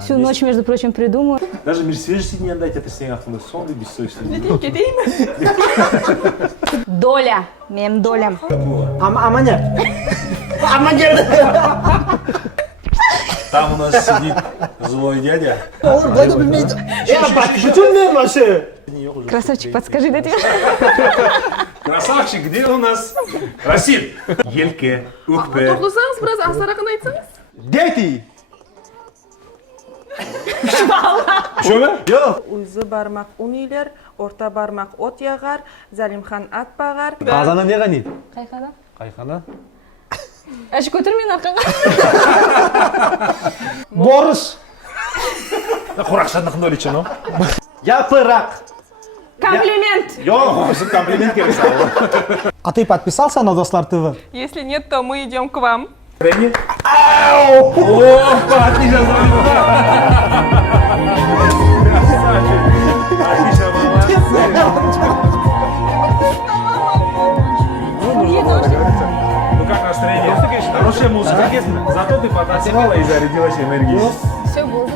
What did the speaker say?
Всю ночь, между прочим, придумаю. Даже bir свежесін янда айтады сен ақтылы сондай біз сөйсіз. Кетейін ме? Доля. Менің долям. Аманя. Аманя. Там у нас сидит злой дядя. Olur böyle bilmeydi. Ya bak bütün ne başı? Красавчик, подскажи, да тебе? Красавчик, где у нас? Расим. Елке, Ухпе. Тоқылсаңыз, біраз асарақын айтсаңыз. Дети. Şu mu? Yok. Uzun barmaq un iler, orta barmaq ot yağar, Zalimхан ат бағар. Kazana ne ganit? Қайқада? Kaykhana. Әші көтір мен арқаға. Boris. Kuraqşanlıqında öyle için o. Yaprak. Комплимент! Yok. Bizim kompliment gerek sağ ol. А ты подписался на Достар ТВ? Если нет, то мы идем к вам. Ренни? Опа, отлично звонил. Отлично, ну как настроение? Хорошая музыка. Зато ты потанцевала и зарядилась энергией. Все, болды.